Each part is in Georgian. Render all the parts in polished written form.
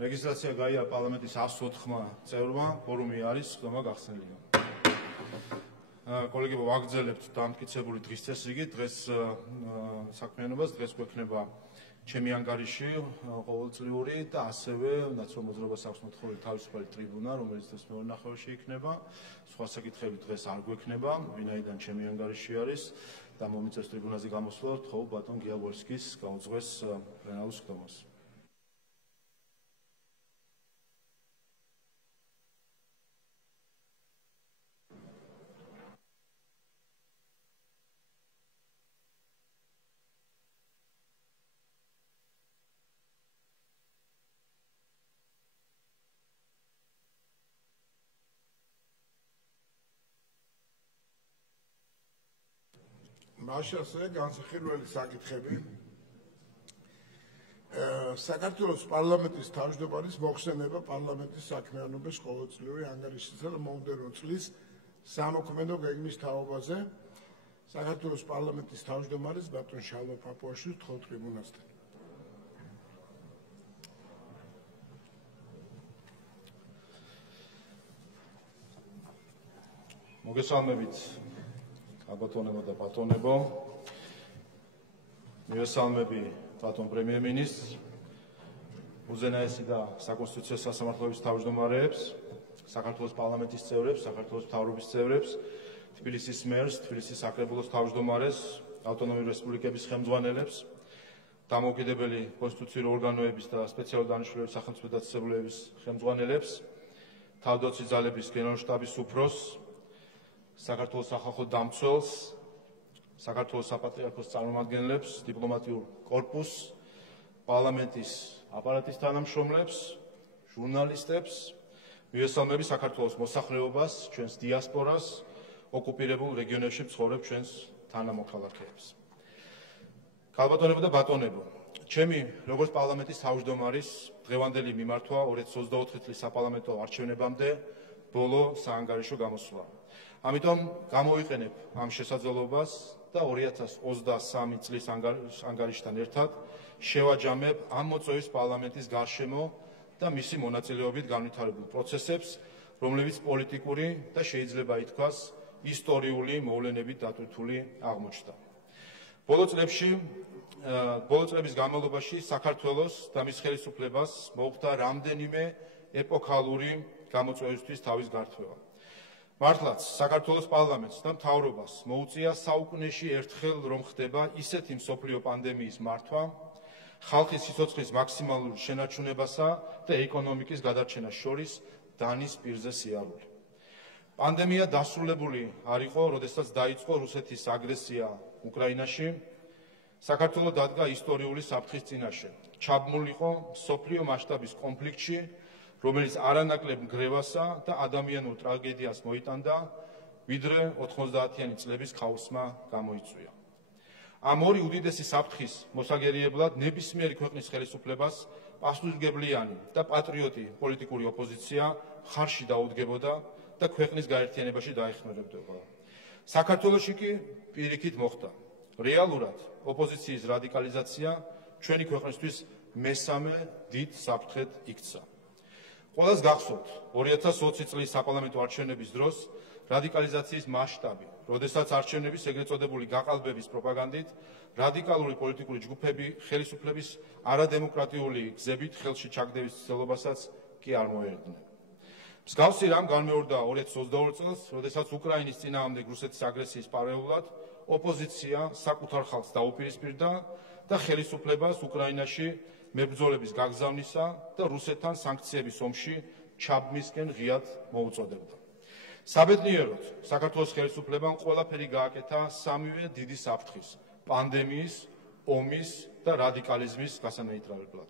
რეგისტრაცია გაიარა პარლამენტის 104 წევრმა, ფორუმი არის, ხდომა გახსნილია. კოლეგებო, ვაგრძელებთ დამტკიცებული დღის წესრიგით, დღეს საქმიანობას, დღეს გვექნება ჩემი ანგარიში ყოველწლიური და ასევე ნაცნობ მოძრაობას აქვს მოთხოვილი თავისუფალი ტრიბუნა, რომელიც დღეს მეორე ნახევარში იქნება. სხვა საკითხები დღეს არ გვექნება, ვინაიდან ჩემი ანგარიში არის და მომიწევს ტრიბუნაზე გამოსვლა, ვთხოვ ბატონ გიაბორსკის გაუძღვეს პლენარულ სხდომას. მაშასე განსახილველი საკითხები საქართველოს პარლამენტის თავმჯდომარის მოხსენება პარლამენტის საქმიანობის ყოველწლიური ანგარიშისა და მომდევნო წლის სამოქმედო გეგმის თაობაზე საქართველოს პარლამენტის თავმჯდომარის ბატონ შალვა პაპუაშვილს ვთხოვ ტრიბუნასთან. მოგესალმებით აბატონებო და ბატონებო, მივესალმები ბატონ პრემიერ-მინისტრს, უზენაესი და საკონსტიტუციო სასამართლოების თავმჯდომარეებს, საქართველოს პარლამენტის წევრებს, საქართველოს მთავრობის წევრებს, თბილისის მერს, თბილისის საკრებულოს თავმჯდომარეს, ავტონომიური რესპუბლიკების ხელმძღვანელებს, დამოუკიდებელი კონსტიტუციური ორგანოების და სპეციალური დანიშნულების სახელმწიფო დაწესებულებების ხელმძღვანელებს, თავდაცვის ძალების გენერალური შტაბის უფროსს, საქართველოს სახალხო დამცველს, საქართველოს საპატრიარქოს წარმომადგენლებს, დიპლომატიურ კორპუსს, პარლამენტის აპარატის თანამშრომლებს, ჟურნალისტებს, მივესალმები საქართველოს მოსახლეობას, ჩვენს დიასპორას, ოკუპირებულ რეგიონებში მცხოვრებ ჩვენს თანამოქალაქეებს. ქალბატონებო და ბატონებო, ჩემი როგორც პარლამენტის თავმჯდომარის დღევანდელი მიმართვა 2024 წლის საპარლამენტო არჩევნებამდე ბოლო საანგარიშო გამოსვლა. ამიტომ გამოვიყენებ ამ შესაძლებლობას და 2023 წლის ანგარიშთან ერთად შევაჯამებ ამ მოწვევის პარლამენტის გარშემო და მისი მონაწილეობით განვითარებულ პროცესებს, რომლებიც პოლიტიკური და შეიძლება ითქვას ისტორიული მოვლენებით დატვირთული აღმოჩნდა. ბოლო წლების განმავლობაში საქართველოს და მის ხელისუფლებას მოუხდა რამდენიმე ეპოქალური გამოწვევისთვის თავის გართვევა. მართლაც საქართველოს პარლამენტს და მთავრობას მოუწია საუკუნეში ერთხელ რომ ხდება ისეთი მსოფლიო პანდემიის მართვა, ხალხის სიცოცხლის მაქსიმალურ შენარჩუნებასა და ეკონომიკის გადარჩენას შორის დანის პირზე სიარული. პანდემია დასრულებული არ იყო, როდესაც დაიწყო რუსეთის აგრესია უკრაინაში, საქართველო დადგა ისტორიული საფრთხის წინაშე, ჩაბმულიყო მსოფლიო მასშტაბის კონფლიქტში, რომელიც არანაკლებ ნგრევასა და ადამიანურ ტრაგედიას მოიტანდა, ვიდრე 90-იანი წლების ქაოსმა გამოიწვია. ამ ორი უდიდესი საფრთხის მოსაგერიებლად ნებისმიერი ქვეყნის ხელისუფლებას პასუხისმგებლიანი და პატრიოტი პოლიტიკური ოპოზიცია ხარში დაუდგებოდა და ქვეყნის გაერთიანებაში დაეხმარებოდა. საქართველოში კი პირიქით მოხდა. რეალურად ოპოზიციის რადიკალიზაცია ჩვენი ქვეყნისთვის მესამე დიდ საფრთხედ იქცა. ყველას გახსოვთ 2020 წლის საპარლამენტო არჩევნების დროს რადიკალიზაციის მასშტაბი, როდესაც არჩევნების ეგრეთ წოდებული გაყალბების პროპაგანდით რადიკალური პოლიტიკური ჯგუფები ხელისუფლების არადემოკრატიული გზებით ხელში ჩაგდების ცდილობასაც კი არ მოერდნენ. მსგავსი რამ განმეორდა 2022 წელს, როდესაც უკრაინის წინააღმდეგ რუსეთის აგრესიის პარალელურად ოპოზიცია საკუთარ ხალხს დაუპირისპირდა და ხელისუფლებას უკრაინაში მებრძოლების გაგზავნისა და რუსეთთან სანქციების ომში ჩაბმისკენ ღიად მოუწოდებდა. საბედნიეროდ, საქართველოს ხელისუფლებამ ყველაფერი გააკეთა სამივე დიდი საფრთხის, პანდემიის, ომის და რადიკალიზმის გასანეიტრალებლად.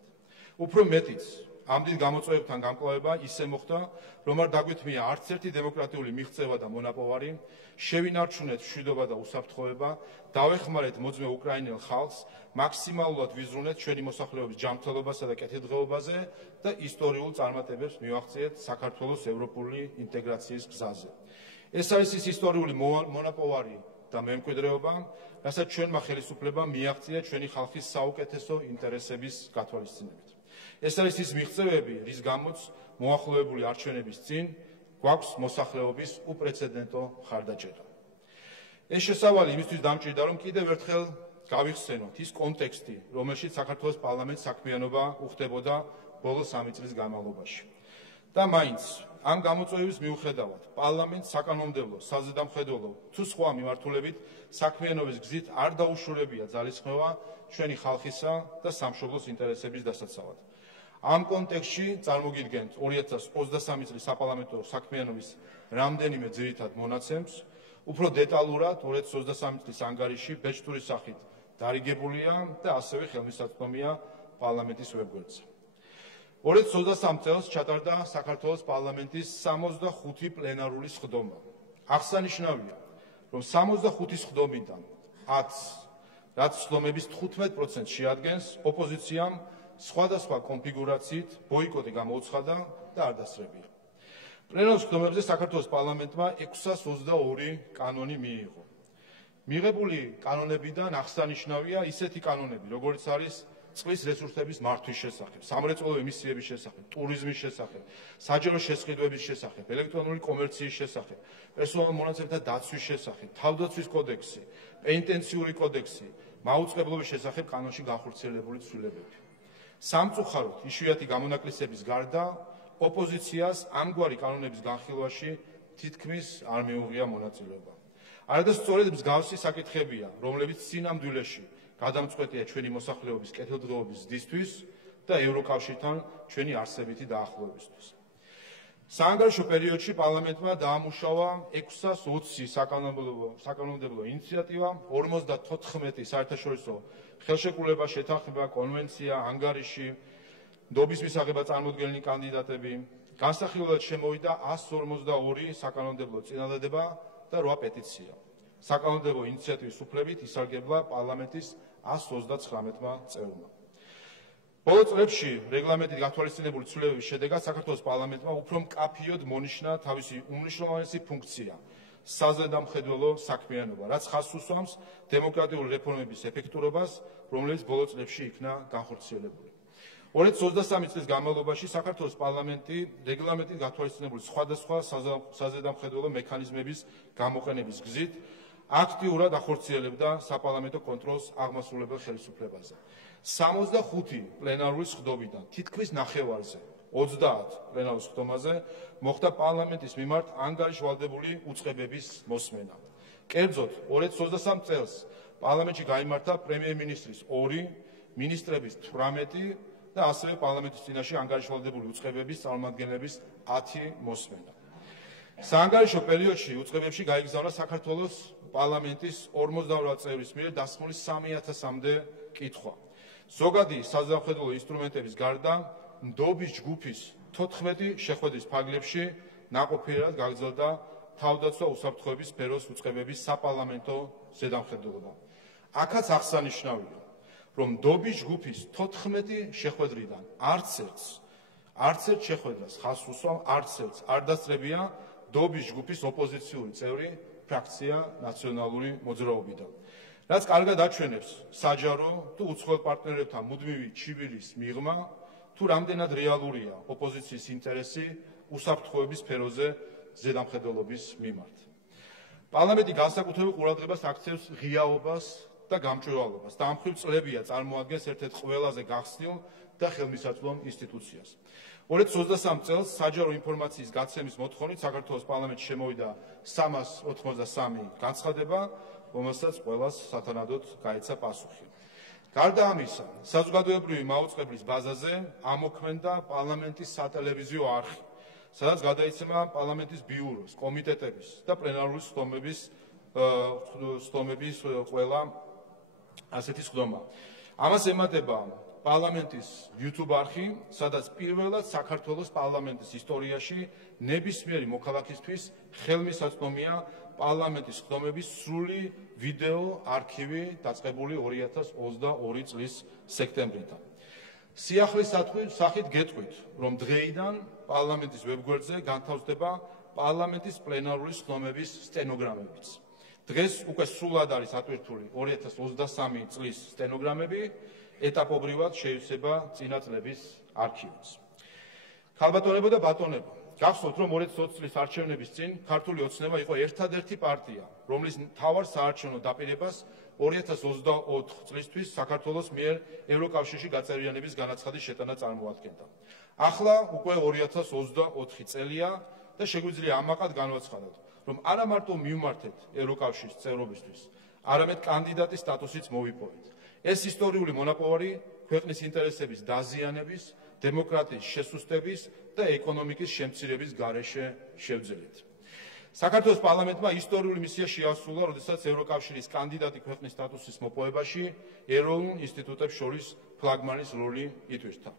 უფრო მეტიც, ამ დიდ გამოწვევებთან გამკლავება ისე მოხდა, რომ არ დაგვეთმია არც ერთი დემოკრატიული მიღწევა და მონაპოვარი, შევინარჩუნეთ მშვიდობა და უსაფრთხოება, დავეხმარეთ მოძმე უკრაინელ ხალხს, მაქსიმალურად ვიზრუნეთ ჩვენი მოსახლეობის ჯანმრთელობასა და კეთილდღეობაზე და ისტორიულ წარმატებებს მივაღწიეთ საქართველოს ევროპული ინტეგრაციის გზაზე. ეს არის ის ისტორიული მონაპოვარი და მემკვიდრეობა, რასაც ჩვენმა ხელისუფლებამ მიაღწია ჩვენი ხალხის საუკეთესო ინტერესების გათვალისწინებით. ეს არის ის მიღწევები, რის გამოც მოახლოებული არჩევნების წინ გვაქვს მოსახლეობის უპრეცედენტო მხარდაჭერა. ეს შესავალი იმისთვის დამჭირდა, რომ კიდევ ერთხელ გავიხსენოთ ის კონტექსტი, რომელშიც საქართველოს პარლამენტის საქმიანობა უხდებოდა ბოლო 3 წლის განმავლობაში. და მაინც ამ გამოწვევის მიუხედავად, პარლამენტს საკანონმდებლო, საზედამხედველო თუ სხვა მიმართულებით საქმიანობის გზით არ დაუშურებია ძალისხმევა ჩვენი ხალხისა და სამშობლოს ინტერესების დასაცავად. ამ კონტექსტში წარმოგიდგენთ 2023 წლის საპარლამენტო საქმიანობის რამდენიმე ძირითად მონაცემს, უფრო დეტალურად 2023 წლის ანგარიში ბეჭდურის სახით დარიგებულია და ასევე ხელმისაწვდომია პარლამენტის ვებგვერდზე. 2023 წელს ჩატარდა საქართველოს პარლამენტის 65 პლენარული სხდომა. აღსანიშნავია, რომ 65 სხდომიდან 10, რაც სხდომების 15% შეადგენს, ოპოზიციამ სხვადასხვა კონფიგურაციით ბოიკოტი გამოუცხადა და არ დასწრებია. პლენარულ სხდომებზე საქართველოს პარლამენტმა 622 კანონი მიიღო. მიღებული კანონებიდან აღსანიშნავია ისეთი კანონები, როგორც არის წყლის რესურსების მართვის შესახებ, სამრეწველო ემისიების შესახებ, ტურიზმის შესახებ, საჯარო შესყიდვების შესახებ, ელექტრონული კომერციის შესახებ, პერსონალურ მონაცემთა დაცვის შესახებ, თავდაცვის კოდექსი, პენიტენციური კოდექსი, მაუწყებლობის შესახებ კანონში განხორციელებული ცვლილებები. სამწუხაროდ, იშვიათი გამონაკლისების გარდა, ოპოზიციას ამგვარი კანონების განხილვაში თითქმის არ მიუღია მონაწილეობა. არადა სწორედ მსგავსი საკითხებია, რომლებიც სინამდვილეში გადამწყვეტია ჩვენი მოსახლეობის კეთილდღეობის ზრდისთვის და ევროკავშირთან ჩვენი არსებითი დაახლოებისთვის. საანგარიშო პერიოდში პარლამენტმა დაამუშავა 620 საკანონმდებლო ინიციატივა, 54 საერთაშორისო ხელშეკრულება, შეთანხმება, კონვენცია, ანგარიში, ნდობის მისაღება წარმოდგენილი კანდიდატები, განსახილველად შემოვიდა 152 საკანონმდებლო წინადადება და 8 პეტიცია. საკანონმდებლო ინიციატივის უფლებით ისარგებლა პარლამენტის 139-მა წევრმა. ბოლო წლებში რეგლამენტით გათვალისწინებული ცვლილებების შედეგად საქართველოს პარლამენტმა უფრო მკაფიოდ მონიშნა თავისი უმნიშვნელოვანესი ფუნქცია საზედამხედველო საქმიანობა, რაც ხაზს უსვამს დემოკრატიული რეფორმების ეფექტურობას, რომელიც ბოლო წლებში იქნა განხორციელებული. 2023 წლის განმავლობაში საქართველოს პარლამენტი რეგლამენტით გათვალისწინებული სხვადასხვა საზედამხედველო მექანიზმების გამოყენების გზით აქტიურად ახორციელებდა საპარლამენტო კონტროლს აღმასრულებელ ხელისუფლებაზე. 65 პლენარული სხდომიდან თითქმის ნახევარზე, 30 პლენარულ სხდომაზე მოხდა პარლამენტის მიმართ ანგარიშვალდებული უწყებების მოსმენა. კერძოდ, 2023 წელს პარლამენტში გაიმართა პრემიერ-მინისტრის 2, მინისტრების 18 და ასევე პარლამენტის წინაშე ანგარიშვალდებული უწყებების წარმომადგენლების 10 მოსმენა. საანგარიშო პერიოდში უწყებებში გაიგზავნა საქართველოს პარლამენტის 58 წევრის მიერ დასმული 3000-მდე კითხვა. ზოგადი საზედამხედველო ინსტრუმენტების გარდა, ნდობის ჯგუფის 14 შეხვედრის ფარგლებში ნაყოფიერად გაგრძელდა თავდაცვა უსაფრთხოების სფეროს უწყებების საპარლამენტო ზედამხედველობა. აქაც აღსანიშნავია, რომ ნდობის ჯგუფის 14 შეხვედრიდან არც ერთ შეხვედრას ხაზს უსვამ, არც ერთს არ დასწრებია ნდობის ჯგუფის ოპოზიციური წევრი ფრაქცია ნაციონალური მოძრაობიდან. რაც კარგად აჩვენებს საჯარო თუ უცხოელ პარტნიორებთან მუდმივი ჩივილის მიღმა, თუ რამდენად რეალურია ოპოზიციის ინტერესი უსაფრთხოების სფეროზე ზედამხედველობის მიმართ. პარლამენტი განსაკუთრებულ ყურადღებას აქცევს ღიაობას და გამჭვირვალობას და ამ მხრივ წლებია წარმოადგენს ერთ-ერთ ყველაზე გახსნილ და ხელმისაწვდომ ინსტიტუციას. 2023 წელს საჯარო ინფორმაციის გაცემის მოთხოვნით საქართველოს პარლამენტში შემოვიდა 383 განცხადება, რომელსაც ყველას სათანადოდ გაეცა პასუხი. გარდა ამისა, საზოგადოებრივი მაუწყებლის ბაზაზე ამოქმენდა პარლამენტის სატელევიზიო არხი, სადაც გადაიცემა პარლამენტის ბიუროს, კომიტეტების და პლენარული სხდომების ყველა ასეთი სხდომა. ამას ემატება პარლამენტის YouTube არხი, სადაც პირველად საქართველოს პარლამენტის ისტორიაში ნებისმიერი მოქალაქისთვის ხელმისაწვდომია პარლამენტის სხდომების სრული ვიდეო არქივი დაწყებული 2022 წლის სექტემბრიდან. სიახლის სახით გეტყვით, რომ დღეიდან პარლამენტის ვებგვერდზე განთავსდება პარლამენტის პლენარული სხდომების სტენოგრამებიც. დღეს უკვე სრულად არის ატვირთული 2023 წლის სტენოგრამები, ეტაპობრივად შეივსება წინა წლების არქივებს. ქალბატონებო და ბატონებო, გახსოვთ, რომ 2020 წლის არჩევნების წინ ქართული ოცნება იყო ერთადერთი პარტია, რომლის მთავარ საარჩევნო დაპირებას 2024 წლისთვის საქართველოს მიერ ევროკავშირში გაწევრიანების განაცხადის შეტანა წარმოადგენდა. ახლა უკვე 2024 წელია და შეგვიძლია ამაყად განვაცხადოთ, რომ არა მარტო მივმართეთ ევროკავშირის წევრობისთვის, არამედ კანდიდატის სტატუსიც მოვიპოვეთ. ეს ისტორიული მონაპოვარი ქვეყნის ინტერესების დაზიანების, დემოკრატიის შესუსტების და ეკონომიკის შემცირების გარეშე შევძელით. საქართველოს პარლამენტმა ისტორიული მისია შეასრულა, როდესაც ევროკავშირის კანდიდატი ქვეყნის სტატუსის მოპოვებაში ეროვნულ ინსტიტუტებს შორის ფლაგმანის როლი ითვისდა.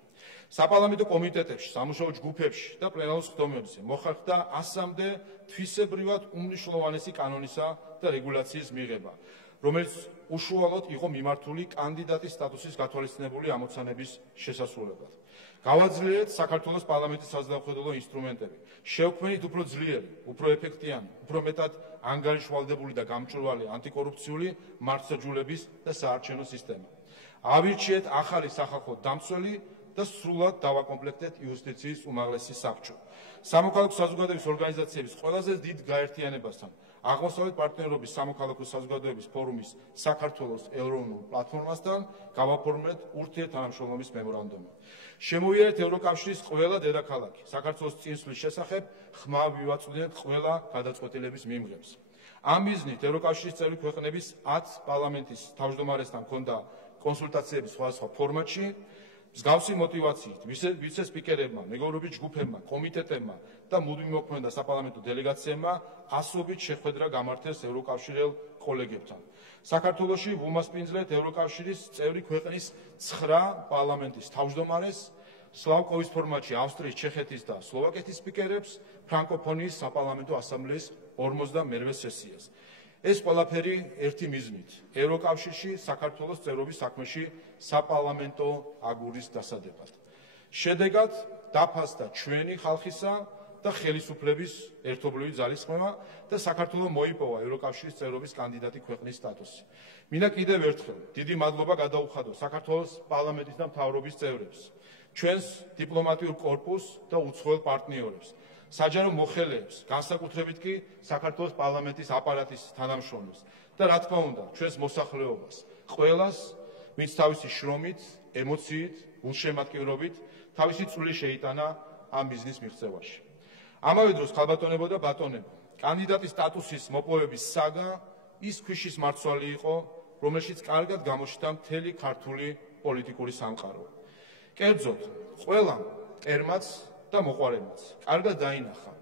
საპარლამენტო კომიტეტებში, სამუშაო ჯგუფებში და პლენარულ სხდომებზე მოხერხდა 100-მდე თვისებრივად უმნიშვნელოვანესი კანონისა და რეგულაციის მიღება, რომელიც უშუალოდ იყო მიმართული კანდიდატის სტატუსის გათვალისწინებული ამოცანების შესასრულებლად. გავაძლიერეთ საქართველოს პარლამენტის საზოგადოებრივი ინსტრუმენტები, შევქმნით უფრო ძლიერი, უფრო ეფექტიანი, უფრო მეტად ანგარიშვალდებული და გამჭვირვალე ანტიკორუფციული მართლმსაჯულების და საარჩევნო სისტემა. ავირჩიეთ ახალი სახალხო დამცველი და სრულად დავაკომპლექტეთ იუსტიციის უმაღლესი საბჭო. სამოქალაქო საზოგადოების ორგანიზაციების ყველაზე დიდ გაერთიანებასთან, აღმოსავლეთ პარტნიორობის სამოქალაქო საზოგადოების ფორუმის საქართველოს ეროვნულ პლატფორმასთან გავაფორმეთ ურთიერთთანამშრომლობის მემორანდუმი. შემოვიარეთ ევროკავშირის ყველა დედაქალაქი, საქართველოს წინსვლის შესახებ ხმა ვივაწვდით ყველა გადაწყვეტილების მიმღებს. ამ მიზნით ევროკავშირის წევრი ქვეყნების 10 პარლამენტის თავმჯდომარესთან ჰქონდა კონსულტაციები სხვადასხვა ფორმატში, მსგავსი მოტივაციით ვიცე-სპიკერებმა, მეგობრობის ჯგუფებმა, კომიტეტებმა და მუდმივ მოქმედა საპარლამენტო დელეგაციებმა ასობით შეხვედრა გამართეს ევროკავშირელ კოლეგებთან. საქართველოში ვუმასპინძლეთ ევროკავშირის წევრი ქვეყნის 9 პარლამენტის თავმჯდომარეს, სლავკოვის ფორმატში ავსტრიის, ჩეხეთის და სლოვაკეთის სპიკერებს, ფრანკოფონიის საპარლამენტო ასამბლეის 52 სესიას. ეს ყველაფერი ერთი მიზნით, ევროკავშირში საქართველოს წევრობის საქმეში საპარლამენტო აგურის დასადებად. შედეგად დაფასდა ჩვენი ხალხისა და ხელისუფლების ერთობლივი ძალისხმევა და საქართველოს მოიპოვა ევროკავშირის წევრობის კანდიდატი ქვეყნის სტატუსი. მინდა კიდევ ერთხელ დიდი მადლობა გადაუხადო საქართველოს პარლამენტის და მთავრობის წევრებს, ჩვენს დიპლომატიურ კორპუსს და უცხოელ პარტნიორებს, საჯარო მოხელეებს, განსაკუთრებით კი საქართველოს პარლამენტის აპარატის თანამშრომლებს და რა თქმა უნდა, ჩვენს მოსახლეობას, ყველას, ვინც თავისი შრომით, ემოციით, გულშემატკივრობით, თავისი წვლილი შეიტანა ამ ბიზნეს მიღწევაში. ამავე დროს, ქალბატონებო და ბატონებო, კანდიდატის სტატუსის მოპოვების საგა ის ქვიშის მარცვალი იყო, რომელშიც კარგად გამოჩნდა მთელი ქართული პოლიტიკური სამყარო. კერძოდ, ყველამ ერმაც და მოყვარემაც კარგად დაინახა,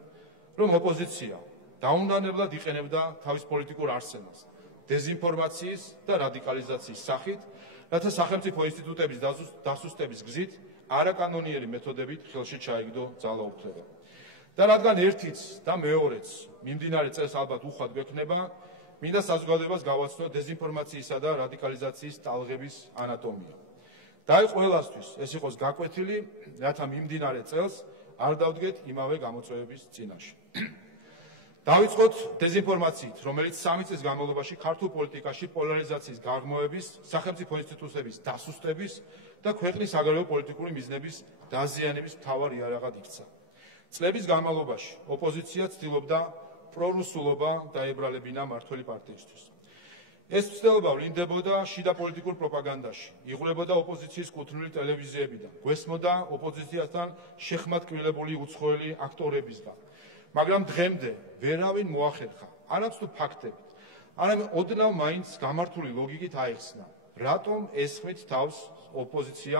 რომ ოპოზიცია დაუნდობლად იყენებდა თავის პოლიტიკურ არსენალს დეზინფორმაციის და რადიკალიზაციის სახით, რათა სახელმწიფო ინსტიტუტების დასუსტების გზით არაკანონიერი მეთოდებით ხელში ჩაიგდო ძალაუფლება. და რადგან ერთიც და მეორეც მიმდინარე წელს ალბათ უხვად გვექნება, მინდა საზოგადოებას გავაცნო დეზინფორმაციისა და რადიკალიზაციის ტალღების ანატომია. და ყველასთვის ეს იყოს გაკვეთილი, რათა მიმდინარე წელს არ დავდგეთ იმავე გამოწვევების წინაშე. დავიწყოთ დეზინფორმაციით, რომელიც 3 წლის განმავლობაში ქართულ პოლიტიკაში პოლარიზაციის გაღრმავების, სახელმწიფო ინსტიტუტების დასუსტების და ქვეყნის საგარეო პოლიტიკური მიზნების დაზიანების მთავარ იარაღად იქცა. წლების განმავლობაში ოპოზიცია ცდილობდა პრორუსულობა დაებრალებინა მართველი პარტიისთვის. ეს ცდილობა ვლინდებოდა შიდა პოლიტიკურ პროპაგანდაში, იღვრებოდა ოპოზიციის კუთვნილი ტელევიზიებიდან, გვესმოდა ოპოზიციასთან შეხმატკივრებული უცხოელი აქტორებისგან. მაგრამ დღემდე ვერავინ მოახერხა, არც თუ ფაქტებით, არამედ ოდნავ მაინც გამართული ლოგიკით აეხსნა, რატომ ესხმით თავს ოპოზიცია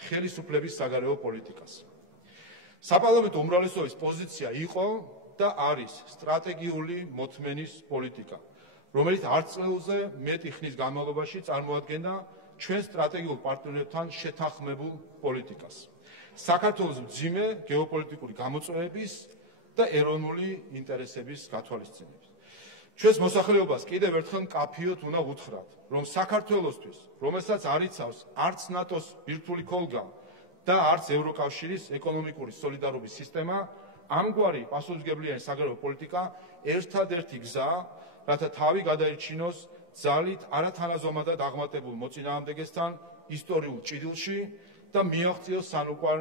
ხელისუფლების საგარეო პოლიტიკას. საპარლამენტო უმრავლესობის პოზიცია იყო და არის სტრატეგიული მოთმენის პოლიტიკა, რომელიც არც წელზე მეტი ხნის განმავლობაში წარმოადგენდა ჩვენ სტრატეგიულ პარტნიორებთან შეთანხმებულ პოლიტიკას. საქართველოს მძიმე გეოპოლიტიკური გამოწვევების და ეროვნული ინტერესების გათვალისწინებით. ჩვენს მოსახლეობას კიდევ ერთხელ მკაფიოდ უნდა ვუთხრათ, რომ საქართველოსთვის, რომელსაც არ იცავს არც ნატოს ბირთვული ქოლგა და არც ევროკავშირის ეკონომიკური სოლიდარობის სისტემა, ამგვარი პასუხისმგებლიანი საგარეო პოლიტიკა ერთადერთი გზაა, რათა თავი გადაიჩინოს ძალით არათანაზომადად აღმატებულ მოწინააღმდეგესთან ისტორიულ ჭიდილში და მიაღწიოს სანუკვარ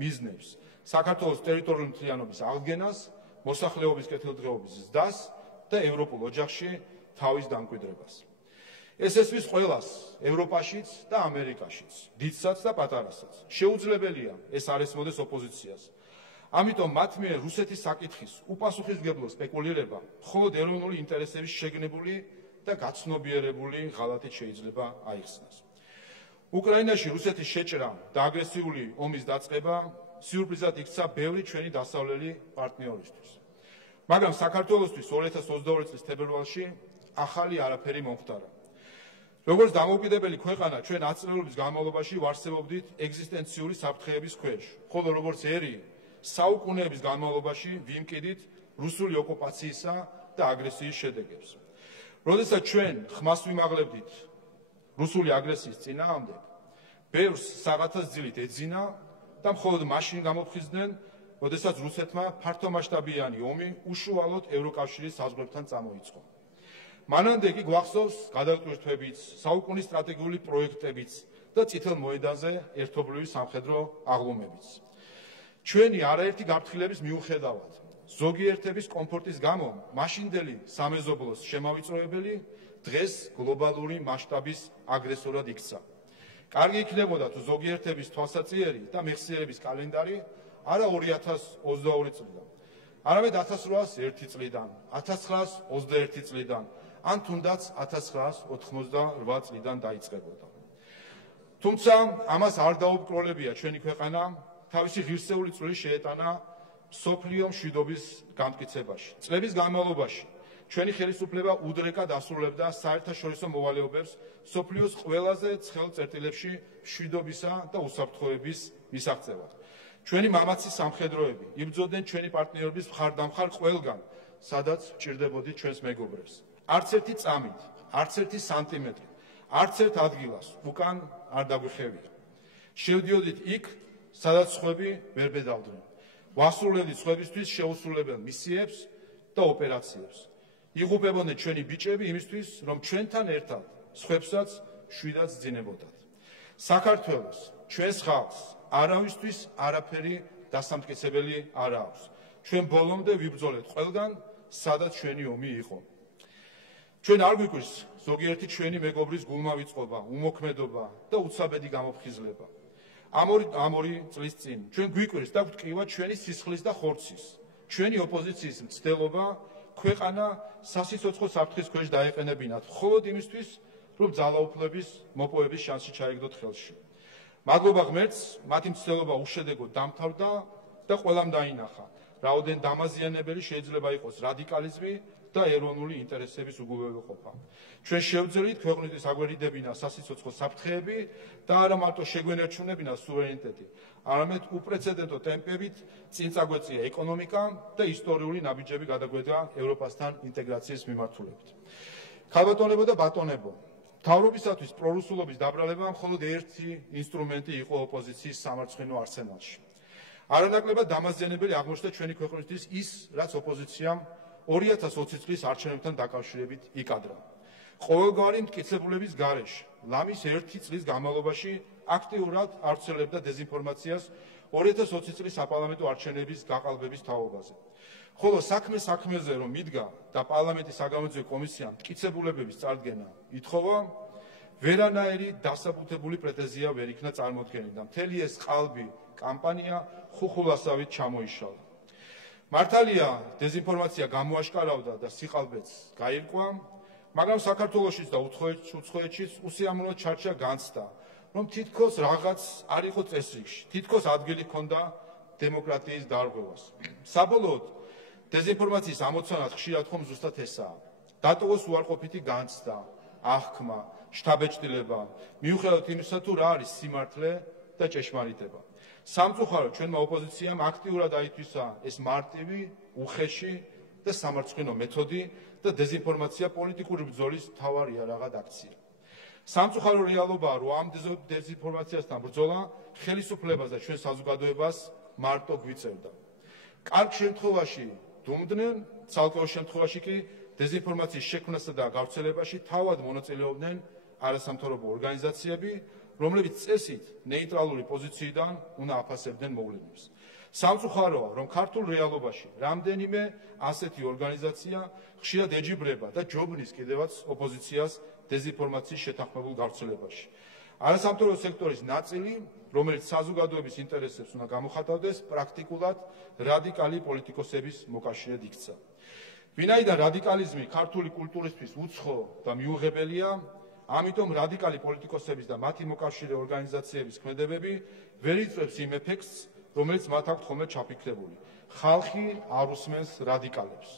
მიზნებს, საქართველოს ტერიტორიული მთლიანობის აღდგენას, მოსახლეობის კეთილდღეობის ზრდას და ევროპულ ოჯახში თავის დამკვიდრებას. ეს ესმის ყველას, ევროპაშიც და ამერიკაშიც, დიდსაც და პატარასაც. შეუძლებელია ეს არ ესმოდეს ოპოზიციას. ამიტომ მათ მიერ რუსეთის საკითხის უპასუხისმგებლო სპეკულირება მხოლოდ ეროვნული ინტერესების შეგნებული და გაცნობიერებული ღალატით შეიძლება აიხსნას. უკრაინაში რუსეთის შეჭრა და აგრესიული ომის დაწყება სიურპრიზად იქცა ბევრი ჩვენი დასავლელი პარტნიორისთვის. მაგრამ საქართველოსთვის 2022 წლის თებერვალში ახალი არაფერი მომხდარა. როგორც დამოუკიდებელი ქვეყანა, ჩვენ 10 წლების განმავლობაში ვარსებობდით ეგზისტენციური საფრთხეების ქვეშ, ხოლო როგორც ერი საუკუნეების განმავლობაში ვიმკიდით რუსული ოკუპაციისა და აგრესიის შედეგებს. როდესაც ჩვენ ხმას ვიმაღლებდით რუსული აგრესიის წინააღმდეგ, ბევრს საღათას ძილით ეძინა და მხოლოდ მაშინ გამოფხიზდნენ, როდესაც რუსეთმა ფართომასშტაბიანი ომი უშუალოდ ევროკავშირის საზღვრებთან წამოიწყო. მანამდე კი გვახსოვს გადატვირთვებიც, საუკუნის სტრატეგიული პროექტებიც და წითელ მოედანზე ერთობლივი სამხედრო აღლუმებიც. ჩვენი არაერთი გაფრთხილების მიუხედავად, ზოგიერთების კომფორტის გამო, მაშინდელი სამეზობლოს შემავიწროებელი დღეს გლობალური მასშტაბის აგრესორად იქცა. კარგი იქნებოდა თუ ზოგიერთების თვალსაჩინო და მეხსიერების კალენდარი არა 2022 წლიდან, არამედ 1801 წლიდან, 1921 წლიდან, ან თუნდაც 1988 წლიდან დაიწყებოდა. თუმცა ამას არ დაუბრკოლებია ჩვენი ქვეყანა თავისი ღირსეული წვლილი შეეტანა მსოფლიო მშვიდობის განმტკიცებაში. წლების განმავლობაში ჩვენი ხელისუფლება უდრეკად ასრულებდა საერთაშორისო მოვალეობებს მსოფლიოს ყველაზე ცხელ წერტილებში მშვიდობისა და უსაფრთხოების მისაღწევად. ჩვენი მამაცი სამხედროები იბრძოდნენ ჩვენი პარტნიორების მხარდამხარ ყველგან, სადაც ჭირდებოდით ჩვენს მეგობრებს. არც ერთი წამით, არც ერთი სანტიმეტრით, არც ერთ ადგილას უკან არ დაგვიხევია. შევდიოდით იქ, სადაც სხვები ვერ ბედავდნენ. ვასრულებდით სხვებისთვის შეუსრულებელ მისიებს და ოპერაციებს. იღუპებოდნენ ჩვენი ბიჭები იმისთვის, რომ ჩვენთან ერთად სხვებსაც შვიდაც ძინებოდათ. საქართველოს, ჩვენს ხალხს არავისთვის არაფერი დასამტკიცებელი არ აქვს. ჩვენ ბოლომდე ვიბრძოლეთ ყველგან, სადაც ჩვენი ომი იყო. ჩვენ არ გვიკვირს ზოგიერთი ჩვენი მეგობრის გულმავიწყობა, უმოქმედობა და უცაბედი გამოფხიზლება. ამ ორი წლის წინ ჩვენ გვიკვირს და გვტკივა ჩვენი სისხლის და ხორცის, ჩვენი ოპოზიციის მცდელობა ქვეყანა სასიცოცხლო საფრთხის ქვეშ დაეყენებინათ, მხოლოდ იმისთვის, რომ ძალაუფლების მოპოვების შანსი ჩაიგდოთ ხელში. მადლობა ღმერთს, მათი მცდელობა უშედეგოდ დამთავრდა და ყველამ დაინახა, რაოდენ დამაზიანებელი შეიძლება იყოს რადიკალიზმი და ეროვნული ინტერესების უგულებელყოფა. ჩვენ შევძლებთ ქვეყნისთვის აგვერიდებინა სასიცოცხლო საფრთხეები და არა მარტო შეგვენერჩუნებინა სუვერენიტეტი, არამედ უპრეცედენტო ტემპებით წინ წაგვეწია ეკონომიკა და ისტორიული ნაბიჯები გადაგვედა ევროპასთან ინტეგრაციის მიმართულებით. ქალბატონებო და ბატონებო, მთავრობისათვის პრორუსულობის დაბრალება მხოლოდ ერთი ინსტრუმენტი იყო ოპოზიციის სამარცხინო არსენალში. არანაკლებად დამაზიანებელი აღმოჩნდა ჩვენი ქვეყნისთვის ის, რაც ოპოზიციამ 2020 წლის არჩევნებთან დაკავშირებით იკადრა. ყოველგვარი მტკიცებულების გარეშე, ლამის 1 წლის განმავლობაში აქტიურად ავრცელებდა დეზინფორმაციას 2020 წლის საპარლამენტო არჩევნების გაყალბების თაობაზე. ხოლო საქმეზე რომ მიდგა და პარლამენტის საგამოძიებო კომისიამ მტკიცებულებების წარდგენა ითხოვა, ვერანაირი დასაბუთებული პრეტენზია ვერ იქნა წარმოდგენილი და მთელი ეს ყალბი კამპანია ხუხულასავით ჩამოიშალა. მართალია დეზინფორმაცია გამოაშკარავდა და სიყალბეც გაირკვა, მაგრამ საქართველოშიც და უცხოეთშიც უსიამოვნო ჩარჩა განცდა, რომ თითქოს რაღაც არ იყო წესრიგში, თითქოს ადგილი ჰქონდა დემოკრატიის დარღვევას. საბოლოოდ დეზინფორმაციის ამოცანა ხშირად ხომ ზუსტად ესაა. დატოვოს უარყოფითი განცდა, აღქმა, შთაბეჭდილება, მიუხედავად იმისა, თუ რა არის სიმართლე და ჭეშმარიტება. სამწუხაროდ ჩვენმა ოპოზიციამ აქტიურად აითვისა ეს მარტივი, უხეში და სამარცხინო მეთოდი და დეზინფორმაცია პოლიტიკური ბრძოლის მთავარი იარაღად აქცია. სამწუხარო რეალობაა, რომ ამ დეზინფორმაციასთან ბრძოლა ხელისუფლებას და ჩვენ საზოგადოებას მარტო გვიწევდა. კარგ შემთხვევაში დუმდნენ, ცალკეულ შემთხვევაში კი დეზინფორმაციის შექმნასა და გავრცელებაში თავად მონაწილეობდნენ არასამთავრობო ორგანიზაციები, რომლებიც წესით ნეიტრალური პოზიციიდან უნდა აფასებდნენ მოვლენებს. სამწუხაროა, რომ ქართულ რეალობაში რამდენიმე ასეთი ორგანიზაცია ხშირად ეჯიბრება და ჯობნის კიდევაც ოპოზიციას დეზინფორმაციის შეთანხმებულ გავრცელებაში. არასამთავრობო სექტორის ნაწილი, რომელიც საზოგადოების ინტერესებს უნდა გამოხატავდეს, პრაქტიკულად რადიკალი პოლიტიკოსების მოკავშირედ იქცა. ვინაიდან რადიკალიზმი ქართული კულტურისთვის უცხო და მიუღებელია, ამიტომ რადიკალი პოლიტიკოსების და მათი მოკავშირე ორგანიზაციების ქმედებები ვერ იწვევს იმ ეფექტს, რომელიც მათ აქვთ ხოლმე ჩაფიქრებული. ხალხი არ უსმენს რადიკალებს.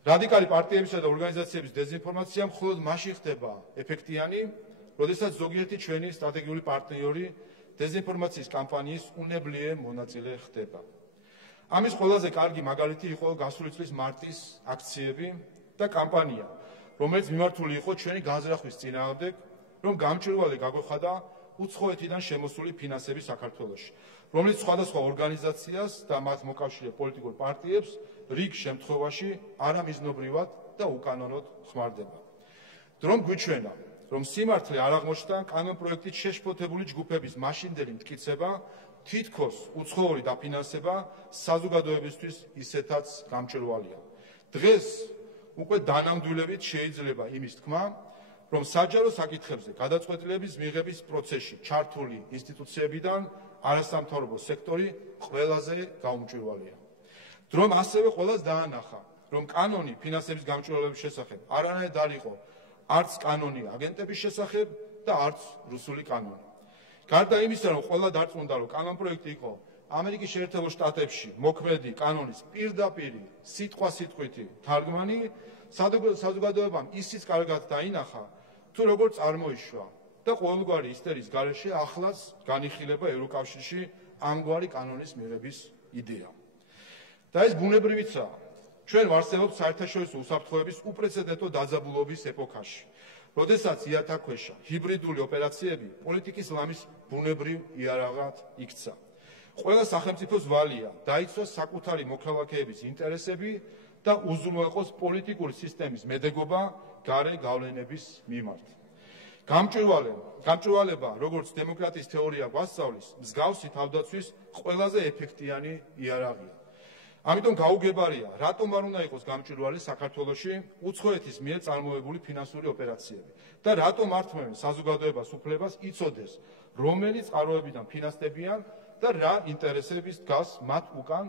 რადიკალი პარტიებისა და ორგანიზაციების დეზინფორმაცია მხოლოდ მაშინ ხდება ეფექტიანი, როდესაც ზოგიერთი ჩვენი სტრატეგიული პარტნიორი დეზინფორმაციის კამპანიის უნებლიე მონაწილე ხდება. ამის ყველაზე კარგი მაგალითი იყო გასული წლის მარტის აქციები და კამპანია, რომელიც მიმართული იყო ჩვენი განზრახვის წინააღმდეგ, რომ გამჭვირვალე გაგვეხადა უცხოეთიდან შემოსული ფინანსები საქართველოში, რომელიც სხვადასხვა ორგანიზაციას და მათ მოკავშირე პოლიტიკურ პარტიებს რიგ შემთხვევაში არამიზნობრივად და უკანონოდ ხმარდება. დრომ გვიჩვენა, რომ სიმართლე არ აღმოჩნდა კანონპროექტით შეშფოთებული ჯგუფების მაშინდელი მტკიცება, თითქოს უცხოური დაფინანსება საზოგადოებისთვის ისეთაც გამჭვირვალეა. დღეს უკვე დანამდვილებით შეიძლება იმის თქმა, რომ საჯარო საკითხებზე გადაწყვეტილების მიღების პროცესში ჩართული ინსტიტუციებიდან არასამთავრობო სექტორი ყველაზე გაუმჭვირვალეა. დრომ ასევე ყველას დაანახა, რომ კანონი ფინანსების გამჭვირვალების შესახებ არანაირად არ იყო არც კანონი აგენტების შესახებ და არც რუსული კანონი. გარდა იმისა, რომ ყველა დარწმუნდა, რომ კანონპროექტი იყო ამერიკის შეერთებულ შტატებში მოქმედი კანონის პირდაპირი სიტყვასიტყვითი თარგმანი, საზოგადოებამ ისიც კარგად დაინახა, თუ როგორ წარმოიშვა და ყოველგვარი ისტერიის გარეშე ახლაც განიხილება ევროკავშირში ამგვარი კანონის მიღების იდეა. და ეს ბუნებრივიცაა. ჩვენ ვარსებობთ საერთაშორისო უსაფრთხოების უპრეცედენტო დაძაბულობის ეპოქაში, როდესაც იათაქვეშა ჰიბრიდული ოპერაციები პოლიტიკის ლამის ბუნებრივ იარაღად იქცა. ყველა სახელმწიფოს ვალია დაიცვას საკუთარი მოქალაქეების ინტერესები და უზრუნველყოს პოლიტიკური სისტემის მედეგობა გარე გავლენების მიმართ. გამჭვირვალება, როგორც დემოკრატიის თეორია გვასწავლის, მსგავსი თავდაცვის ყველაზე ეფექტიანი იარაღია. ამიტომ გაუგებარია, რატომ არ უნდა იყოს გამჭვირვალე საქართველოში უცხოეთის მიერ წარმოებული ფინანსური ოპერაციები და რატომ ართმევენ საზოგადოებას უფლებას იცოდეს, რომელი წყაროებიდან ფინანსდებიან და რა ინტერესების დგას მათ უკან,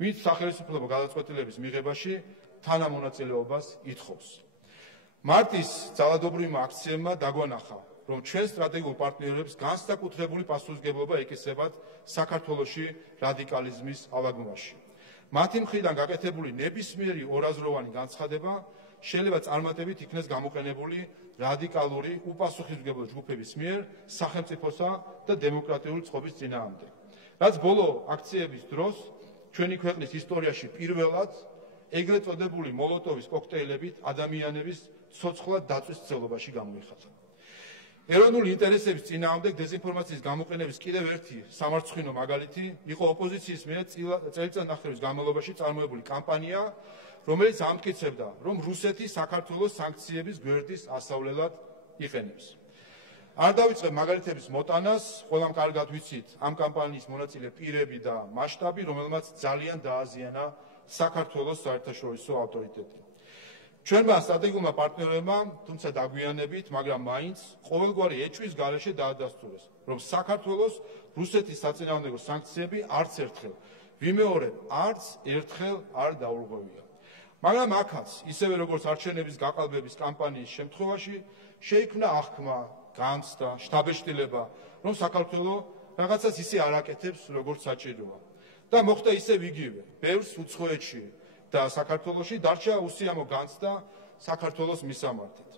ვინც სახელმწიფო გადაწყვეტილების მიღებაში თანამონაწილეობას ითხოვს. მარტის ძალადობრივმა აქციებმა დაგვანახა, რომ ჩვენ სტრატეგიულ პარტნიორებს განსაკუთრებული პასუხისმგებლობა ეკისრებათ საქართველოში რადიკალიზმის ალაგმაში. მათი მხრიდან გაკეთებული ნებისმიერი ორაზროვანი განცხადება შეიძლება წარმატებით იქნეს გამოყენებული რადიკალური უპასუხისმგებლო ჯგუფების მიერ სახელმწიფოსა და დემოკრატიული წყობის წინააღმდეგ. რაც ბოლო აქციების დროს ჩვენი ქვეყნის ისტორიაში პირველად ეგრეთ წოდებული მოლოტოვის კოქტეილებით ადამიანების ცოცხლად დაწვის ცდილობაში გამოიხატა. ეროვნული ინტერესების წინააღმდეგ დეზინფორმაციის გამოყენების კიდევ ერთი სამარცხვინო მაგალითი იყო ოპოზიციის მიერ წელიწადნახევრის განმავლობაში წარმოებული კამპანია, რომელიც ამტკიცებდა, რომ რუსეთი საქართველოს სანქციების გვერდის ასავლელად იყენებს. არ დავიწყებ მაგალითების მოტანას, ყველამ კარგად ვიცით ამ კამპანიის მონაწილე პირები და მასშტაბი, რომელმაც ძალიან დააზიანა საქართველოს საერთაშორისო ავტორიტეტი. ჩვენმა სტრატეგიულმა პარტნიორებმა, თუმცა დაგვიანებით, მაგრამ მაინც ყოველგვარი ეჭვის გარეშე დაადასტურეს, რომ საქართველოს რუსეთის საწინააღმდეგო სანქციები არც ერთხელ, ვიმეორებ, არც ერთხელ არ დაურღვევია. მაგრამ აქაც, ისევე როგორც არჩევნების გაყალბების კამპანიის შემთხვევაში, შეიქმნა აღქმა, განცდა, შთაბეჭდილება, რომ საქართველო რაღაცას ისე არ აკეთებს, როგორც საჭიროა. და მოხდა ისევ იგივე, ბევრს უცხოეთში და საქართველოში დარჩა უსიამო განცდა საქართველოს მისამართით.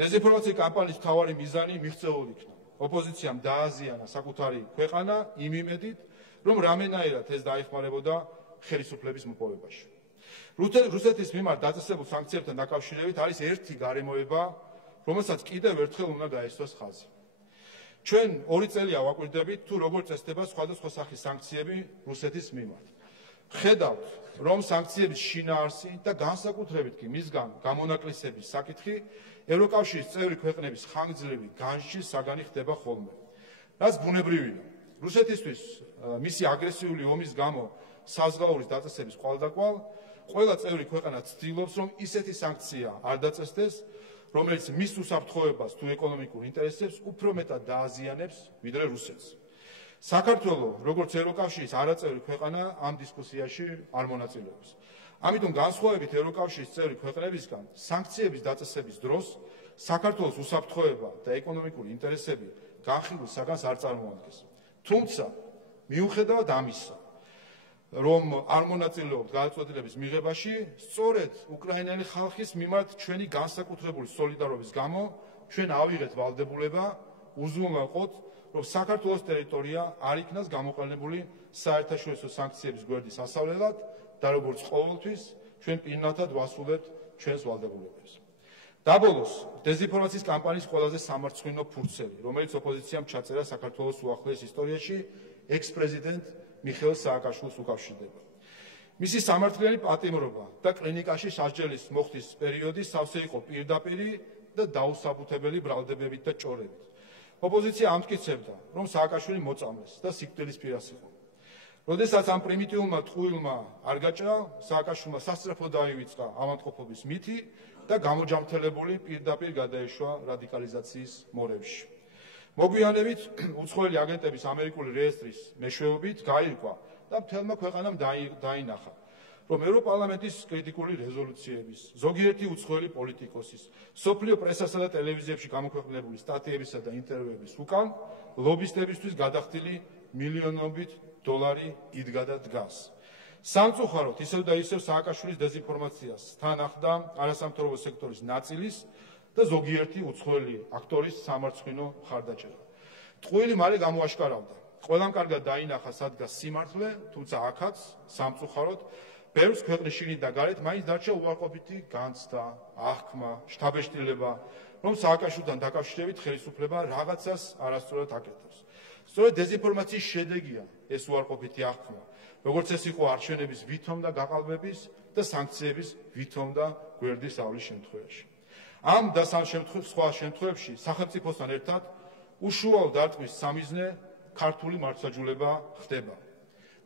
დეზინფორმაციის კამპანიის მთავარი მიზანი მიღწეულ იქნა. ოპოზიციამ დააზიანა საკუთარი ქვეყანა იმ იმედით, რომ რამენაირად ეს დაეხმარებოდა ხელისუფლების მოპოვებაში. რუსეთის მიმართ დაწესებულ სანქციებთან დაკავშირებით არის ერთი გარემოება, რომელსაც კიდევ ერთხელ უნდა გაესვას ხაზი. ჩვენ 2 წელია ვაკვირდებით, თუ როგორ წესდება სხვადასხვა სახის სანქციები რუსეთის მიმართ. ხედავთ, რომ სანქციების შინაარსი და განსაკუთრებით კი მისგან გამონაკლისების საკითხი ევროკავშირის წევრი ქვეყნების ხანგრძლივი განსჯის საგანი ხდება ხოლმე. რაც ბუნებრივია. რუსეთისთვის მისი აგრესიული ომის გამო საზღვაურის დაწესების კვალდაკვალ ყველა წევრი ქვეყანა ცდილობს, რომ ისეთი სანქცია არ დაწესდეს, რომელიც მის უსაფრთხოებას თუ ეკონომიკურ ინტერესებს უფრო მეტად დააზიანებს, ვიდრე რუსეთს. საქართველო, როგორც ევროკავშირის არაწევრი ქვეყანა, ამ დისკუსიაში არ მონაწილეობს. ამიტომ განსხვავებით ევროკავშირის წევრი ქვეყნებისგან, სანქციების დაწესების დროს საქართველოს უსაფრთხოება და ეკონომიკური ინტერესები განხილულ საგანს არ წარმოადგენს. თუმცა, მიუხედავად ამისა, რომ არ მონაწილეობთ გადაწყვეტილების მიღებაში, სწორედ უკრაინელი ხალხის მიმართ ჩვენი განსაკუთრებული სოლიდარობის გამო ჩვენ ავიღეთ ვალდებულება უზრუნველყოთ, რომ საქართველოს ტერიტორია არ იქნას გამოყენებული საერთაშორისო სანქციების გვერდის ასავლელად და როგორც ყოველთვის ჩვენ პირნათად ვასრულებთ ჩვენს ვალდებულებებს. დაბოლოს, დეზინფორმაციის კამპანიის ყველაზე სამარცხვინო ფურცელი, რომელიც ოპოზიციამ ჩაწერა საქართველოს უახლოეს ისტორიაში, ექს-პრეზიდენტ მიხეილ სააკაშვილს უკავშირდება. მისი სამართლიანი პატიმრობა და კლინიკაში სასჯელის მოხდის პერიოდი სავსე იყო პირდაპირი და დაუსაბუთებელი ბრალდებებით და ჭორებით. ოპოზიცია ამტკიცებდა, რომ სააკაშვილი მოწამეს და სიკვდილის პირას იყო. როდესაც ამ პრიმიტიულმა ტყუილმა არ გაჭრა, სააკაშვილმა სასწრაფო დაივიწყა ავადმყოფობის მითი და გამოჯამრთელებული პირდაპირ გადაეშვა რადიკალიზაციის მორევში. მოგვიანებით უცხოელი აგენტების ამერიკული რეესტრის მეშვეობით გაირკვა და მთელმა ქვეყანამ დაინახა, რომ ევროპარლამენტის კრიტიკული რეზოლუციების, ზოგიერთი უცხოელი პოლიტიკოსის, სოფლიო პრესასა და ტელევიზიებში გამოქვეყნებული სტატიებისა და ინტერვიუების უკან ლობისტებისთვის გადახდილი მილიონობით დოლარი იდგა და დგას. სამწუხაროდ ისევ და ისევ სააკაშვილის დეზინფორმაციას თან ახლდა არასამთავრობო სექტორის ნაწილის და ზოგიერთი უცხოელი აქტორის სამარცხვინო მხარდაჭერა. ტყუილი მალე გამოაშკარავდა. ყველამ კარგად დაინახა სადგას სიმართლე, თუმცა აქაც სამწუხაროდ ბევრს ქვეყნის შიგნით და გარეთ მაინც დარჩა უარყოფითი განცდა, აღქმა, შთაბეჭდილება, რომ სააკაშვილთან დაკავშირებით ხელისუფლება რაღაცას არასწორად აკეთებს. სწორედ დეზინფორმაციის შედეგია ეს უარყოფითი აღქმა, როგორც ეს იყო არჩევნების ვითომ და გაყალბების და სანქციების ვითომ და გვერდის ავლის შემთხვევაში. ამ და სხვა შემთხვევებში სახელმწიფოსთან ერთად უშუალო დარტყმის სამიზნე ქართული მართლმსაჯულება ხდება.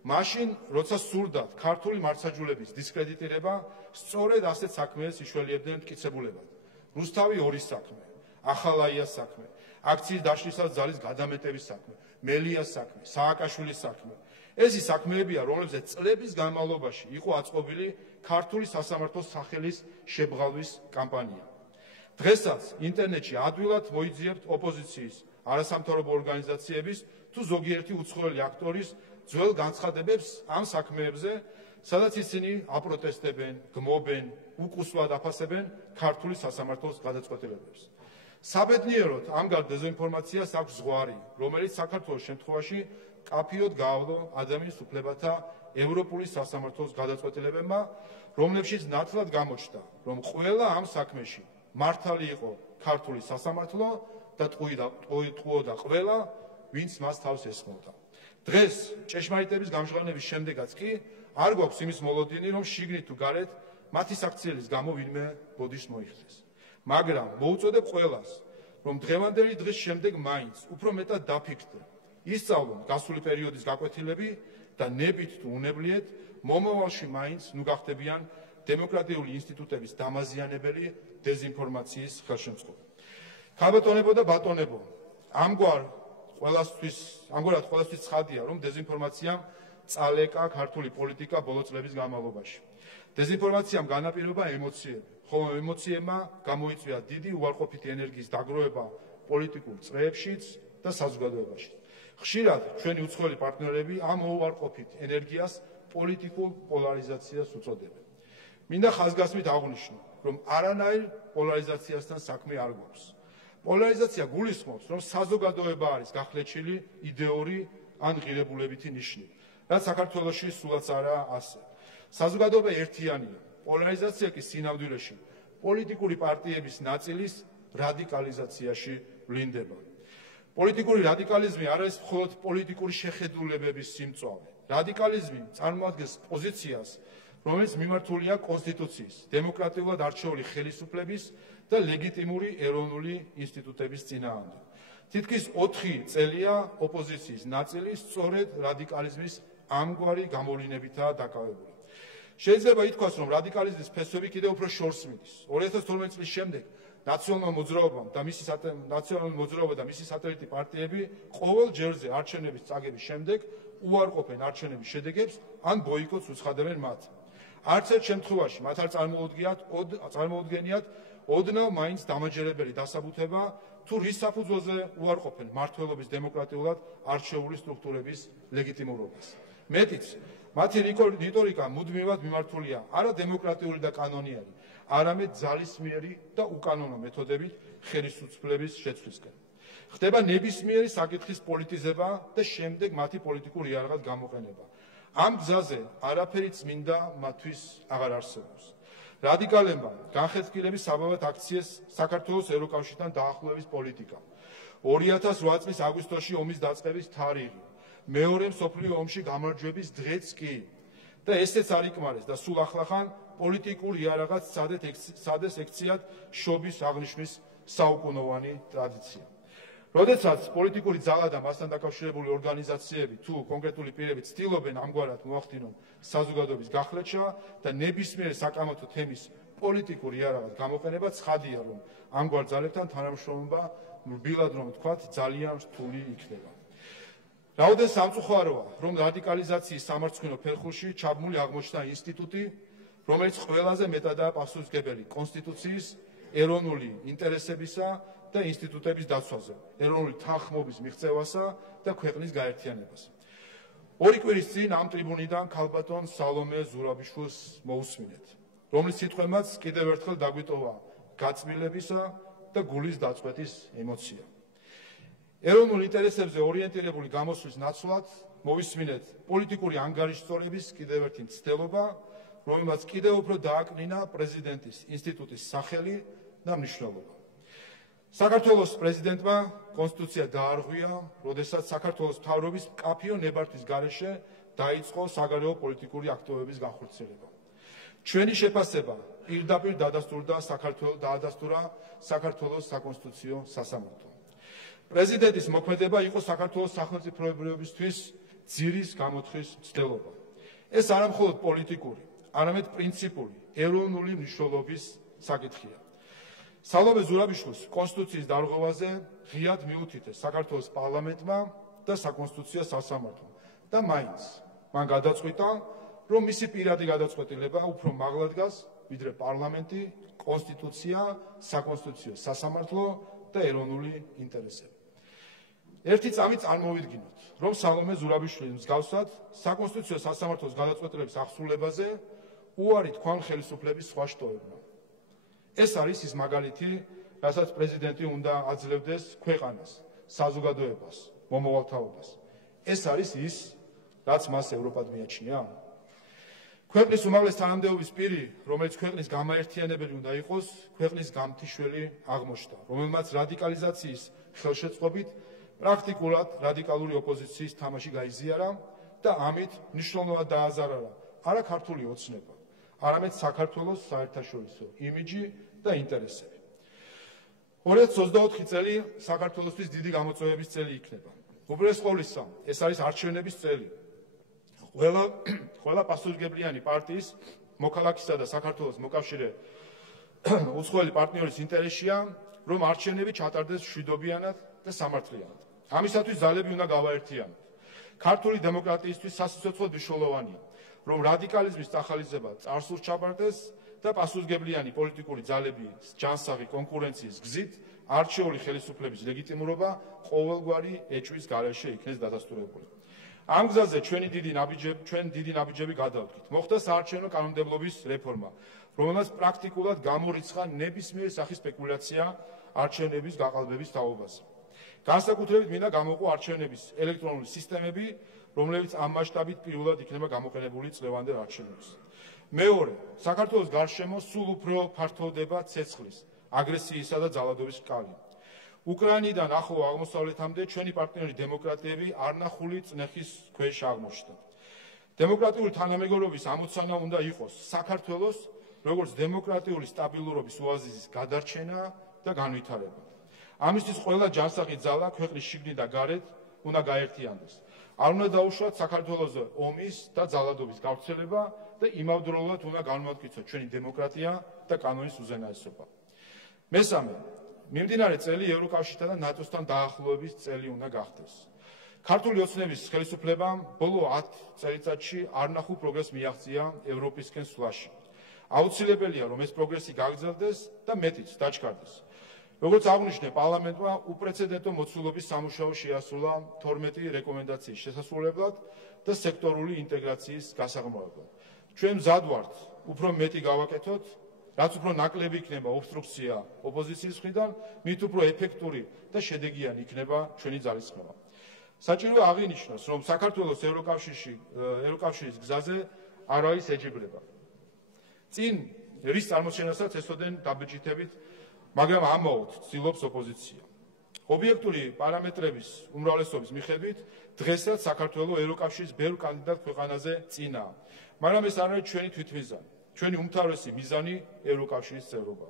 მაშინ, როცა სურდათ ქართული მართლმსაჯულების დისკრედიტირება, სწორედ ასეთ საქმეებს იშველიებდნენ მტკიცებულებად. რუსთავი 2 საქმე, ახალაიას საქმე, აქციის დაშლისას ძალის გადამეტების საქმე, მელიას საქმე, სააკაშვილის საქმე. ეს ის საქმეებია, რომლებზეც წლების განმავლობაში იყო აწყობილი ქართული სასამართლოს სახელის შებღალვის კამპანია. დღესაც ინტერნეტში ადვილად მოიძიებთ ოპოზიციის, არასამთავრობო ორგანიზაციების თუ ზოგიერთი უცხოელი აქტორის ძველ განცხადებებს ამ საქმეებზე, სადაც ისინი აპროტესტებენ, გმობენ, უკუსვლად აფასებენ ქართული სასამართლოს გადაწყვეტილებებს. საბედნიეროდ ამგვარ დეზინფორმაციას აქვს ზღვარი, რომელიც საქართველოს შემთხვევაში კაფიოდ გაავლო ადამიანის უფლებათა ევროპული სასამართლოს გადაწყვეტილებებმა, რომლებშიც ნათლად გამოჩნდა, რომ ყველა ამ საქმეში მართალი იყო ქართული სასამართლო და ტყუოდა ყველა, ვინც მას თავს ესხმოდა. დღეს ჭეშმარიტების გამჟღავნების შემდეგაც კი არ გვაქვს იმის მოლოდინი, რომ შიგნით თუ გარეთ მათი საქციელის გამო ვინმე ბოდიშს მოიხდეს. მაგრამ მოუწოდებ ყველას, რომ დღევანდელი დღის შემდეგ მაინც უფრო მეტად დაფიქრდნენ, ისწავლონ გასული პერიოდის გაკვეთილები და ნებით თუ უნებლიეთ მომავალში მაინც ნუ გახდებიან დემოკრატიული ინსტიტუტების დამაზიანებელი დეზინფორმაციის ხელშემწყობი. ქალბატონებო და ბატონებო, ამგვარად ყველასთვის ცხადია, რომ დეზინფორმაციამ წალეკა ქართული პოლიტიკა ბოლო წლების განმავლობაში. დეზინფორმაციამ განაპირობა ემოციები, ხოლო ემოციებმა გამოიწვია დიდი უარყოფითი ენერგიის დაგროვება პოლიტიკურ წრეებშიც და საზოგადოებაში. ხშირად ჩვენი უცხოელი პარტნიორები ამ უარყოფით ენერგიას პოლიტიკურ პოლარიზაციას უწოდებენ. მინდა ხაზგასმით აღვნიშნო, რომ არანაირ პოლარიზაციასთან საქმე არ გვაქვს. პოლარიზაცია გულისხმობს, რომ საზოგადოება არის გახლეჩილი იდეური ან ღირებულებითი ნიშნით, რაც საქართველოში სულაც არაა ასე. საზოგადოება ერთიანია, პოლარიზაცია კი სინამდვილეში პოლიტიკური პარტიების ნაწილის რადიკალიზაციაში ვლინდება. პოლიტიკური რადიკალიზმი არ არის მხოლოდ პოლიტიკური შეხედულებების სიმწვავე. რადიკალიზმი წარმოადგენს პოზიციას, რომელიც მიმართულია კონსტიტუციის, დემოკრატიულად არჩეული ხელისუფლების და ლეგიტიმური ეროვნული ინსტიტუტების წინააღმდეგ. თითქმის 4 წელია ოპოზიციის ნაწილი სწორედ რადიკალიზმის ამგვარი გამოვლინებითაა დაკავებული. შეიძლება ითქვას, რომ რადიკალიზმის ფესვები კიდევ უფრო შორს მიდის. 2012 წლის შემდეგ ნაციონალურ მოძრაობა და მისი სატელიტი პარტიები ყოველ ჯერზე არჩევნების წაგების შემდეგ უარყოფენ არჩევნების შედეგებს ან ბოიკოტს უცხადებენ მათ. არც ერთ შემთხვევაში მათ არ წარმოუდგენიათ ოდნავ მაინც დამაჯერებელი დასაბუთება თუ რის საფუძველზე უარყოფენ მმართველობის დემოკრატიულად არჩეული სტრუქტურების ლეგიტიმურობას. მეტიც, მათი რიტორიკა მუდმივად მიმართულია არა დემოკრატიული და კანონიერი, არამედ ძალისმიერი და უკანონო მეთოდებით ხელისუფლების შეცვლისკენ. ხდება ნებისმიერი საკითხის პოლიტიზება და შემდეგ მათი პოლიტიკური იარაღად გამოყენება. ამ გზაზე არაფერი წმინდა მათთვის აღარ არსებობს. რადიკალებმა განხეთქილების საბაბად აქციეს საქართველოს ევროკავშირთან დაახლოების პოლიტიკა. 2008 წლის აგვისტოში ომის დაწყების თარიღი, მეორე მსოფლიო ომში გამარჯვების დღეც კი და ესეც არ იკმარეს და სულ ახლახან პოლიტიკურ იარაღად სადეს ექციათ შობის აღნიშვნის საუკუნოვანი ტრადიცია. როდესაც პოლიტიკური ძალა და მასთან დაკავშირებული ორგანიზაციები თუ კონკრეტული პირები ცდილობენ ამგვარად მოახდინონ საზოგადოების გახლეჩა და ნებისმიერი საკამათო თემის პოლიტიკური იარაღად გამოყენება, ცხადია, რომ ამგვარ ძალებთან თანამშრომლობა, რბილად რომ ვთქვათ, ძალიან რთული იქნება. რაოდენ სამწუხაროა, რომ რადიკალიზაციის სამარცხვინო ფერხულში ჩაბმული აღმოჩნდა ინსტიტუტი, რომელიც ყველაზე მეტადაა პასუხისმგებელი კონსტიტუციის, ეროვნული ინტერესებისა და ინსტიტუტების დაცვაზე, ეროვნული თანხმობის მიღწევასა და ქვეყნის გაერთიანებას. 2 კვირის წინ ამ ტრიბუნიდან ქალბატონ სალომე ზურაბიშვილს მოусმინეთ, რომლის სიტყვებმაც კიდევ ერთხელ დაგვიტოვა გაწმილებისა და გულის დაწყვეტის ემოცია. ეროვნულ ინტერესებზე ორიენტირებული გამოსვლის ნაცვლად მოვისმინეთ პოლიტიკური ანგარიშსწორების კიდევ ერთი მცდელობა, რომელმაც კიდევ უფრო დააკნინა პრეზიდენტის ინსტიტუტის სახელი და მნიშვნელობა. საქართველოს პრეზიდენტმა კონსტიტუცია დაარღვია, როდესაც საქართველოს მთავრობის მკაფიო ნებართვის გარეშე დაიწყო საგარეო პოლიტიკური აქტივობების განხორციელება. ჩვენი შეფასება პირდაპირ დაადასტურა საქართველოს საკონსტიტუციო სასამართლომ. პრეზიდენტის მოქმედება იყო საქართველოს სახელმწიფოებრიობისთვის ძირის გამოთხრის მცდელობა. ეს არა მხოლოდ პოლიტიკური, არამედ პრინციპული, ეროვნული მნიშვნელობის საკითხია. სალომე ზურაბიშვილს კონსტიტუციის დარღვევაზე ღიად მიუთითეს საქართველოს პარლამენტმა და საკონსტიტუციო სასამართლომ და მაინც მან გადაწყვიტა, რომ მისი პირადი გადაწყვეტილება უფრო მაღლა დგას, ვიდრე პარლამენტი, კონსტიტუცია, საკონსტიტუციო სასამართლო და ეროვნული ინტერესები. ერთი წამი წარმოვიდგინოთ, რომ სალომე ზურაბიშვილის მსგავსად საკონსტიტუციო სასამართლოს გადაწყვეტილების აღსრულებაზე უარი თქვან ხელისუფლების სხვა შტოებმა. ეს არის ის მაგალითი, რასაც პრეზიდენტი უნდა აძლევდეს ქვეყანას, საზოგადოებას, მომავალთაობას. ეს არის ის, რაც მას ევროპად მიაჩნია. ქვეყნის უმაღლეს თანამდებობის პირი, რომელიც ქვეყნის გამაერთიანებელი უნდა იყოს, ქვეყნის გამთიშველი აღმოჩნდა, რომელმაც რადიკალიზაციის ხელშეწყობით პრაქტიკულად რადიკალური ოპოზიციის თამაში გაიზიარა და ამით მნიშვნელოვნად დააზარარა არა ქართული ოცნება, არამედ საქართველოს საერთაშორისო იმიჯი და ინტერესები. 2024 წელი საქართველოსთვის დიდი გამოწვევების წელი იქნება. უპირველეს ყოვლისა, ეს არის არჩევნების წელი. ყველა პასუხისმგებლიანი პარტიის, მოქალაქისა და საქართველოს მოკავშირე უცხოელი პარტნიორის ინტერესია, რომ არჩევნები ჩატარდეს მშვიდობიანად და სამართლიანად. ამისათვის ძალები უნდა გავაერთიანოთ. ქართული დემოკრატიისთვის სასიცოცხლო მნიშვნელოვანია, რომ რადიკალიზმის წახალისება წარსულს ჩაბარდეს და პასუხისმგებლიანი პოლიტიკური ძალების ჯანსაღი კონკურენციის გზით არჩეული ხელისუფლების ლეგიტიმურობა ყოველგვარი ეჭვის გარეშე იქნეს დადასტურებული. ამ გზაზე ჩვენ დიდი ნაბიჯები გადავდგით. მოხდა საარჩევნო კანონმდებლობის რეფორმა, რომელმაც პრაქტიკულად გამორიცხა ნებისმიერი სახის სპეკულაცია არჩევნების გაყალბების თაობაზე. განსაკუთრებით მინდა გამოვყო არჩევნების ელექტრონული სისტემები, რომლებიც ამ მასშტაბით პირველად იქნება გამოყენებული წლევანდელ არჩევნებს. მეორე, საქართველოს გარშემო სულ უფრო ფართოვდება ცეცხლის, აგრესიისა და ძალადობის რკალი. უკრაინიდან ახლო აღმოსავლეთამდე ჩვენი პარტნიორი დემოკრატიები არნახული წნეხის ქვეშ აღმოჩნდა. დემოკრატიული თანამეგობრობის ამოცანა უნდა იყოს საქართველოს როგორც დემოკრატიული სტაბილურობის ოაზისის გადარჩენა და განვითარება. ამისთვის ყველა ჯანსაღი ძალა ქვეყნის შიგნით და გარეთ უნდა გაერთიანდეს. არ უნდა დაუშვათ საქართველოზე ომის და ძალადობის გავრცელება და იმავდროულად უნდა განმოვაკიცოთ ჩვენი დემოკრატია და კანონის უზენაესობა. მესამე, მიმდინარე წელი ევროკავშირთან და ნატოსთან დაახლოების წელი უნდა გახდეს. ქართული ოცნების ხელისუფლებამ ბოლო 10 წელიწადში არ ნახულ პროგრესს მიაღწია ევროპისკენ სვლაში. აუცილებელია, რომ ეს პროგრესი გაგრძელდეს და მეტიც დაჩქარდეს. როგორც აღნიშნე, პარლამენტმა უპრეცედენტო მოცულობის სამუშაო შეასრულა 12 რეკომენდაციის შესასრულებლად და სექტორული ინტეგრაციის გასაღმრავლებლად. ჩვენ მზად ვართ უფრო მეტი გავაკეთოთ, რაც უფრო ნაკლები იქნება ობსტრუქცია ოპოზიციის მხრიდან, მით უფრო ეფექტური და შედეგიანი იქნება ჩვენი ძალისხმევა. საჭიროა აღინიშნოს, რომ საქართველოს ევროკავშირის გზაზე არ არის ეჯიბრება. წინ რის წარმოჩენასაც ეცოდნენ დაბეჭდებით, მაგრამ ამაოდ ცდილობს ოპოზიცია. ობიექტური პარამეტრების უმრავლესობის მიხედვით, დღესაც საქართველოს ევროკავშირის ბევრ კანდიდატ ქვეყანაზე წინაა, მაგრამ ეს არ არის ჩვენი თვითმიზანი. ჩვენი უმთავრესი მიზანი ევროკავშირის წევრობა.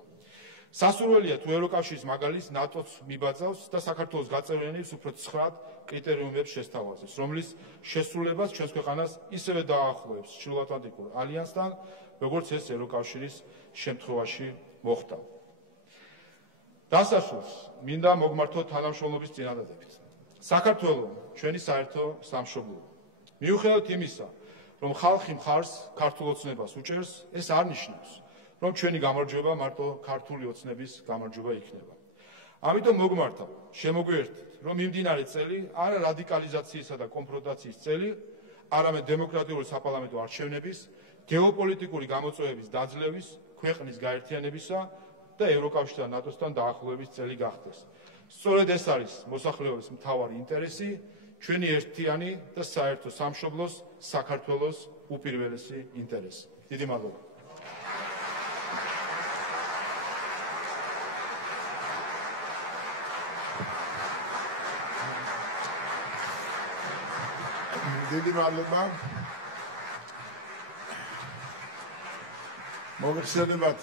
სასურველია თუ ევროკავშირის მაგალითს ნატოც მიბაძავს და საქართველოს გაწევრიანებს უფრო ცხრად კრიტერიუმებს შესთავაზებს, რომლის შესრულებას ჩვენს ქვეყანას ისევე დაახლოებს ჩრდილოატლანტიკურ ალიანსთან, როგორც ეს ევროკავშირის შემთხვევაში მოხდა. დასასრულს მინდა მოგმართოთ თანამშრომლობის წინადადებით. საქართველო ჩვენი საერთო სამშობლოა. მიუხედავად იმისა, რომ ხალხი მხარს ქართულ ოცნებას უჭერს, ეს არ ნიშნავს, რომ ჩვენი გამარჯვება მარტო ქართული ოცნების გამარჯვება იქნება. ამიტომ მოგმართავ, შემოგვიერთდით, რომ მიმდინარე წელი არა რადიკალიზაციისა და კონფრონტაციის წელი, არამედ დემოკრატიული საპარლამენტო არჩევნების, გეოპოლიტიკური გამოწვევების დაძლევის, ქვეყნის გაერთიანებისა და ევროკავშირთან და ნატოსთან დაახლოების წელი გახდეს. სწორედ ეს არის მოსახლეობის მთავარი ინტერესი, ჩვენი ერთიანი და საერთო სამშობლოს საქართველოს უპირველესი ინტერესი. დიდი მადლობა. დიდი მადლობა. მოგეხსენებათ